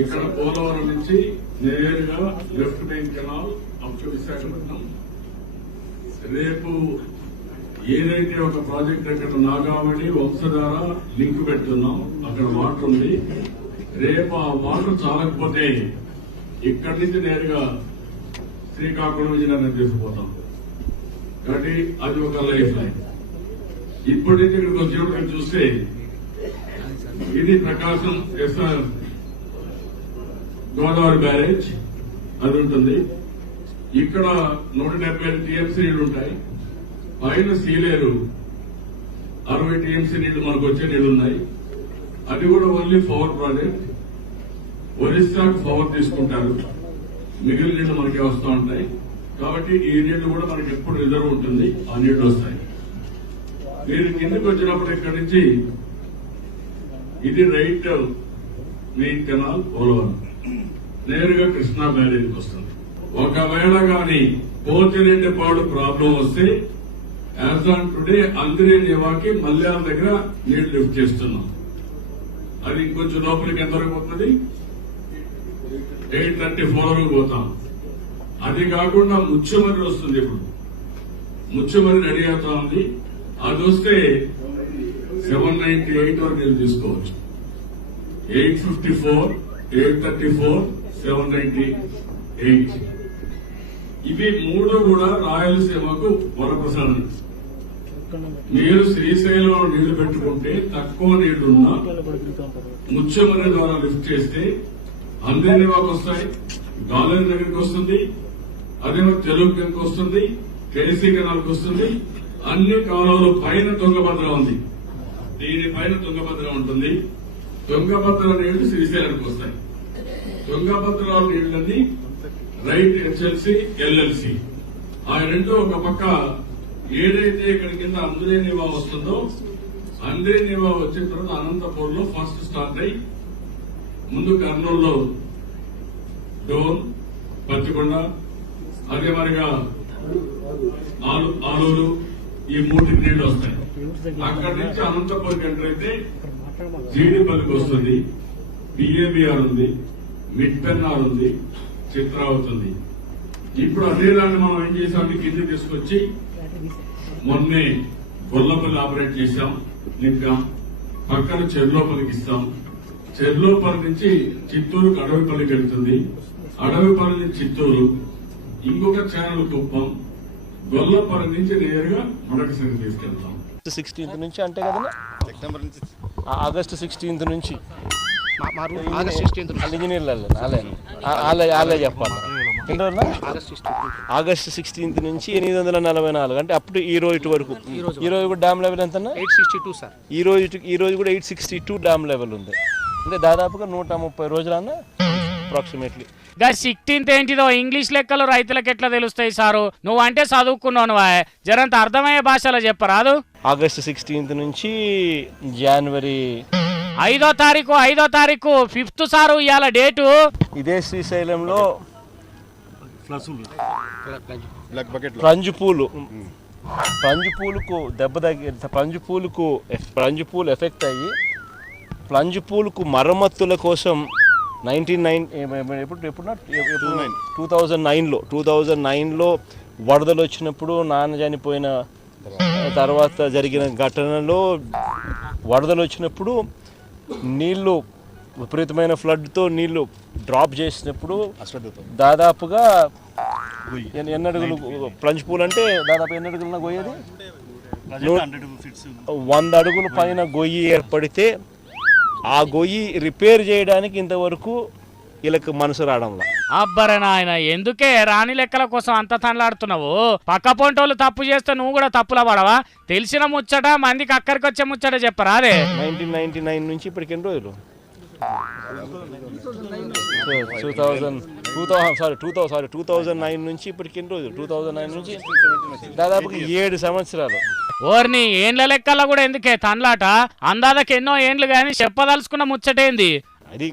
ఇక్కడ పోలవరం నుంచి నేరుగా left main canal up to Visakhapatnam. రేపు ఏదైతే ఒక ప్రాజెక్ట్ అక్కడ నాగావళి వంశధార లింక్ పెడుతున్నాం అక్కడ వాటర్ ఉంది. రేపు ఆ వాటర్ చాలకపోతే ఇక్కడి నుంచి నేరుగా శ్రీకాకుళం విజయనగరం తీసుకుపోతాం. కాబట్టి అది ఒక లైఫ్ లైన్. ఇప్పటి నుంచి ఇక్కడికి వచ్చినప్పుడు చూస్తే ఇది ప్రకాశం ఎస్ఆర్ గోదావరి బ్యారేజ్ అది ఉంటుంది. ఇక్కడ నూట డెబ్బై ఐదు టీఎంసీ నీళ్ళు ఉంటాయి. పైన సీలేరు అరవై టీఎంసీ నీళ్ళు మనకు వచ్చే నీళ్ళు ఉన్నాయి. అది కూడా ఓన్లీ పవర్ ప్రాజెక్ట్ ఒరిస్సాకు పవర్ తీసుకుంటారు. మిగిలిన నీళ్ళు మనకి వస్తూ ఉంటాయి. కాబట్టి ఈ నీళ్ళు కూడా మనకి ఎప్పుడు రిజర్వ్ ఉంటుంది. ఆ నీళ్ళు వస్తాయి. మీరు కిందకి వచ్చినప్పుడు ఇక్కడి నుంచి ఇది రైట్ మెయిన్ కెనాల్ పోలవరం నేరుగా కృష్ణా బ్యారేజ్కి వస్తుంది ఒకవేళ గాని పోతిరెడ్డిపాడు ప్రాబ్లం వస్తే యాజ్ ఆన్ టుడే అందరి నివాకి మల్యాల దగ్గర నీళ్ళు లిఫ్ట్ చేస్తున్నాం. అది ఇంకొంచెం లోపలికి ఎంతవరకు పోతుంది? ఎయిట్ థర్టీ ఫోర్ వరకు పోతాం. అది కాకుండా ముచ్చమరి వస్తుంది ఇప్పుడు. ముత్యమరి రెడీ అవుతా ఉంది. అది వస్తే సెవెన్ నైన్టీ ఎయిట్ వరకు వెళ్ళి తీసుకోవచ్చు. Eight fifty four eight thirty four seven ninety eight. ఇవి మూడు కూడా రాయలసీమకు వరప్రసాదం మీరు శ్రీశైలంలో నీళ్ళు పెట్టుకుంటే తక్కువ నీళ్ళున్న ముత్యమని ద్వారా లిఫ్ట్ చేస్తే అందరి వాకు వస్తాయి గాలేరు దగ్గరికి వస్తుంది అదేమో తెలుగు గంగకి వస్తుంది కేసీ కెనాల్కి వస్తుంది అన్ని కాలంలో పైన తుంగభద్ర ఉంది. దీనిపైన తుంగభద్ర ఉంటుంది. తుంగభద్ర నీళ్ళు శ్రీశైలానికి వస్తాయి తుంగభద్ర నీళ్ళన్నీ రైట్ హెచ్ఎల్సి ఎల్ఎల్సి. ఆ రెండు ఒక పక్క ఏదైతే ఇక్కడ కింద అందరి నివా వస్తుందో అందరి నివా వచ్చిన తర్వాత అనంతపూర్లో ఫస్ట్ స్టార్ట్ అయ్యి ముందు కర్నూలులో డోన్ పత్తికొండ అదే మరిగా ఆలు- ఆలూరు ఈ మూటికి నీళ్ళు వస్తాయి. అక్కడి నుంచి అనంతపూర్ ఎంటర్ అయితే జీడిపల్లికి వస్తుంది బిఏబిఆర్ ఉంది మిడ్ ఉంది చిత్రావతి ఉంది ఇప్పుడు అదే దాన్ని మనం ఏం చేసామంటే కింద తీసుకొచ్చి మొన్నే గొల్లపల్లి ఆపరేట్ చేశాం నింపాం. పక్కన చెర్లోపల్లికి ఇస్తాం. చెర్లోపల్లి నుంచి చిత్తూరుకు అడవిపల్లికి వెళ్తుంది అడవిపల్లి నుంచి చిత్తూరు ఇంకొక ఛానల్ కుప్పం. గొల్లపల్లి నుంచి నేరుగా మొదటిసారి తీసుకెళ్తాం. సిక్స్టీన్త్ నుంచి అంటే కదా సెప్టెంబర్ నుంచి ఆగస్ట్ సిక్స్టీన్త్ నుంచి. ఆగస్ట్ సిక్స్టీన్త్ ఇంజనీర్లు చెప్పాలి. ఆగస్ట్ సిక్స్టీన్త్ ఆగస్ట్ సిక్స్టీన్త్ నుంచి ఎనిమిది వందల నలభై నాలుగు అంటే అప్పుడు ఈ రోజు వరకు. ఈ రోజు కూడా డ్యామ్ లెవెల్ ఎంత ఎయిట్ సిక్స్టీ టూ సార్. ఈ రోజు ఈ రోజు కూడా eight sixty two dam level ఉంది. అంటే దాదాపుగా నూట ముప్పై రోజులన్నా అప్రాక్సిమేట్లీ గా సిక్స్టీన్త్ ఏంటిదో ఇంగ్లీష్ లెక్కలు రైతులకు ఎట్లా తెలుస్తాయి సారు? నువ్వంటే చదువుకున్నావు జరంత అర్థమయ్యే భాషలో చెప్పరాదు ఆగస్ట్ సిక్స్టీన్త్ నుంచి జనవరి ఐదో తారీఖు ఐదో తారీఖు ఫిఫ్త్ సారు ఇవాళ డేటు. ఇదే శ్రీశైలంలో బ్లాక్ బకెట్లో. ప్రంజు పూలు. ప్రంజు పూలకు దెబ్బ తగ్గి ప్రంజు పూలకు ప్రంజు పూలు ఎఫెక్ట్ అయ్యి ప్లంజు పూలకు మరమ్మతుల కోసం నైన్టీన్ నైన్ ఎప్పుడు ఎప్పుడు టూ థౌజండ్ నైన్లో టూ థౌజండ్ నైన్లో వరదలు వచ్చినప్పుడు నాన్న చనిపోయిన తర్వాత జరిగిన ఘటనలో వరదలు వచ్చినప్పుడు నీళ్ళు విపరీతమైన ఫ్లడ్తో నీళ్ళు డ్రాప్ చేసినప్పుడు దాదాపుగా ఎన్ని ఎన్ని అడుగులు ప్లంజ్ పూల్ అంటే దాదాపు ఎన్ని అడుగులు గొయ్యేది వంద అడుగుల పైన గొయ్యి ఏర్పడితే ఆ గొయ్యి రిపేర్ చేయడానికి ఇంతవరకు వీళ్ళకి మనసు రావడంలా అబ్బరే నాయన ఎందుకే రాణి లెక్కల కోసం అంత తనలాడుతున్నావు? పక్క పొంటోళ్ళు తప్పు చేస్తే నువ్వు కూడా తప్పుల పడవా తెలిసిన ముచ్చట మందికి అక్కడికి వచ్చే ముచ్చట చెప్పరా అదే? నైన్టీన్ నైన్టీ నైన్ నుంచి ఇప్పటికి ఎన్ని రోజులు? Two thousand two thousand sorry two thousand sorry two thousand nine నుంచి ఇప్పటికి ఎన్ని రోజులు? టూ థౌజండ్ నైన్ నుంచి దాదాపుగా ఏడు సంవత్సరాలు. ఓర్ని ఏండ్ల లెక్కల్లో కూడా ఎందుకే తనలాట? అందాదకి ఎన్నో ఏండ్లు గాని చెప్పదలుచుకున్న ముచ్చటేంది? అది